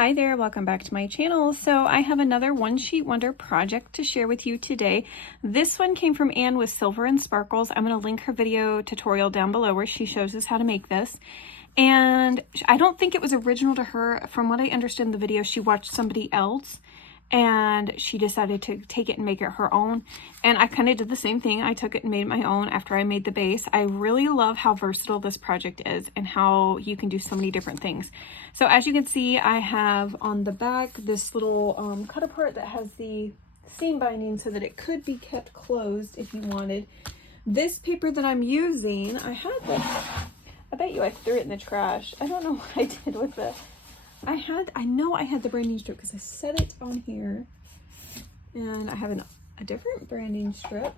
Hi there, welcome back to my channel. So I have another one sheet wonder project to share with you today. This one came from Anne with Silver and Sparkles. I'm going to link her video tutorial down below where she shows us how to make this. And I don't think it was original to her. From what I understood in the video, she watched somebody else and she decided to take it and make it her own. And I kind of did the same thing. I took it and made it my own after I made the base. I really love how versatile this project is and how you can do so many different things. So as you can see, I have on the back this little cut apart that has the seam binding so that it could be kept closed if you wanted. This paper that I'm using, I had this, I bet you I threw it in the trash. I don't know what I did with it. I know I had the branding strip because I set it on here, and I have a different branding strip.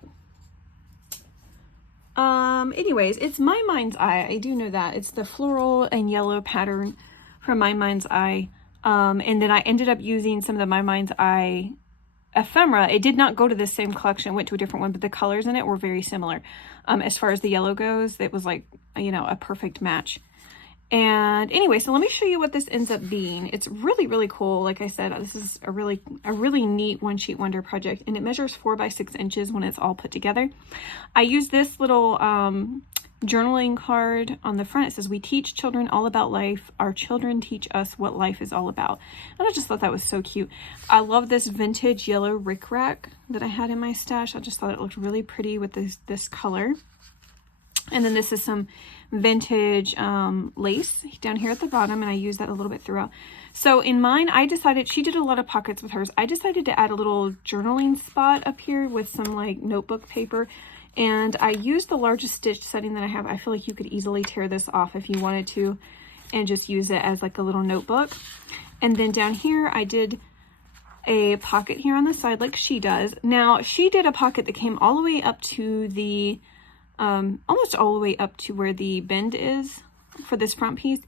Anyways, it's My Mind's Eye. I do know that. It's the floral and yellow pattern from My Mind's Eye. And then I ended up using some of the My Mind's Eye ephemera. It did not go to the same collection. It went to a different one, but the colors in it were very similar. As far as the yellow goes, it was like, you know, a perfect match. And anyway, so let me show you what this ends up being. It's really, really cool. Like I said, this is a really neat one sheet wonder project, and it measures 4 by 6 inches when it's all put together. I use this little journaling card on the front. It says, "We teach children all about life. Our children teach us what life is all about." And I just thought that was so cute. I love this vintage yellow rickrack that I had in my stash. I just thought it looked really pretty with this color. And then this is some vintage lace down here at the bottom, and I use that a little bit throughout. So in mine, I decided, she did a lot of pockets with hers. I decided to add a little journaling spot up here with some like notebook paper, and I used the largest stitch setting that I have. I feel like you could easily tear this off if you wanted to and just use it as like a little notebook. And then down here, I did a pocket here on the side like she does. Now, she did a pocket that came all the way up to the almost all the way up to where the bend is for this front piece.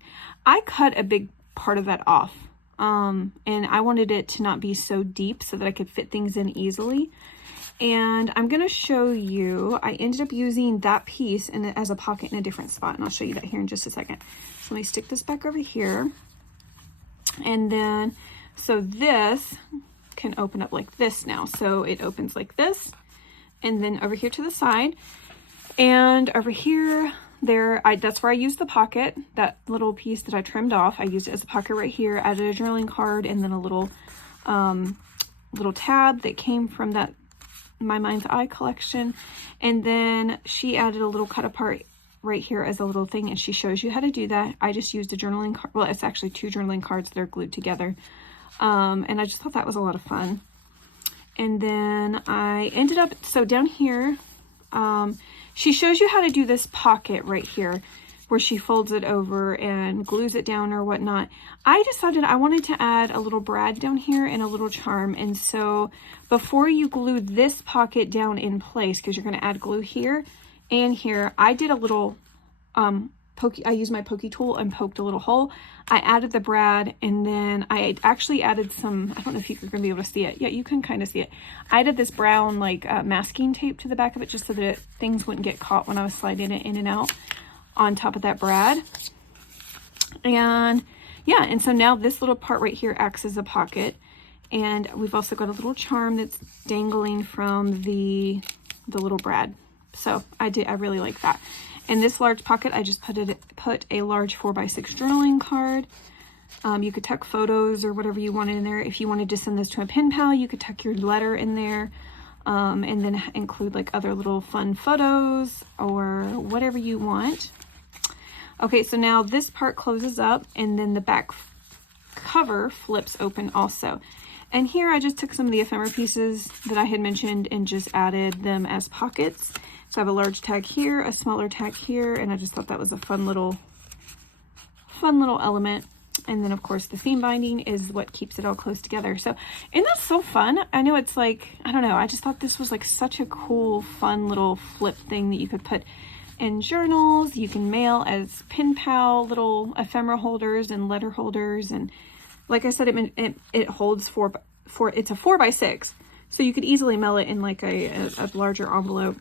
I cut a big part of that off, and I wanted it to not be so deep so that I could fit things in easily. And I'm going to show you, I ended up using that piece as a pocket in a different spot, and I'll show you that here in just a second. So let me stick this back over here, and then so this can open up like this now. So it opens like this, and then over here to the side. And over here, that's where I used the pocket, that little piece that I trimmed off. I used it as a pocket right here, added a journaling card, and then a little tab that came from that My Mind's Eye collection. And then she added a little cut apart right here as a little thing, and she shows you how to do that. I just used a journaling card. Well, it's actually 2 journaling cards that are glued together. And I just thought that was a lot of fun. And then I ended up, so down here, she shows you how to do this pocket right here where she folds it over and glues it down or whatnot. I decided I wanted to add a little brad down here and a little charm. And so before you glue this pocket down in place, because you're going to add glue here and here, I did a little I used my pokey tool and poked a little hole. I added the brad, and then I actually added some, I don't know if you're going to be able to see it. Yeah, you can kind of see it. I added this brown like masking tape to the back of it just so that things wouldn't get caught when I was sliding it in and out on top of that brad. And yeah, and so now this little part right here acts as a pocket. And we've also got a little charm that's dangling from the little brad. So I really like that. In this large pocket, I just put a large 4 by 6 journaling card. You could tuck photos or whatever you wanted in there. If you wanted to send this to a pen pal, you could tuck your letter in there, and then include like other little fun photos or whatever you want. Okay, so now this part closes up, and then the back cover flips open also. And here I just took some of the ephemera pieces that I had mentioned and just added them as pockets. So I have a large tag here, a smaller tag here, and I just thought that was a fun little element. And then of course the seam binding is what keeps it all close together. So, and that's so fun. I know it's like, I don't know, I just thought this was like such a cool, fun little flip thing that you could put in journals. You can mail as pen pal little ephemera holders and letter holders. And like I said, it holds it's a 4 by 6. So you could easily mail it in like a larger envelope.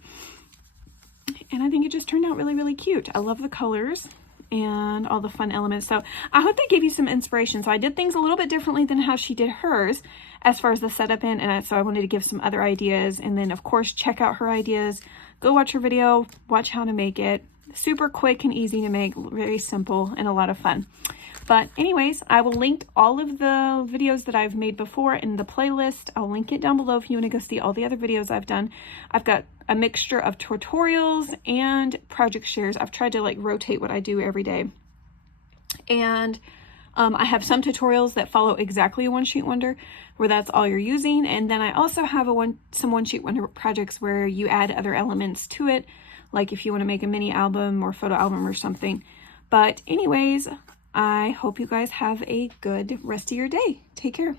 And I think it just turned out really, really cute. I love the colors. and all the fun elements. So I hope that gave you some inspiration. So I did things a little bit differently than how she did hers as far as the setup in, and so I wanted to give some other ideas. And then of course, check out her ideas. Go watch her video, watch how to make it. Super quick and easy to make, very simple and a lot of fun. But anyways, I will link all of the videos that I've made before in the playlist. I'll link it down below if you want to go see all the other videos I've done. I've got a mixture of tutorials and project shares. I've tried to like rotate what I do every day. And I have some tutorials that follow exactly a one-sheet wonder where that's all you're using. And then I also have some one-sheet wonder projects where you add other elements to it, like if you want to make a mini album or photo album or something. But anyways, I hope you guys have a good rest of your day. Take care.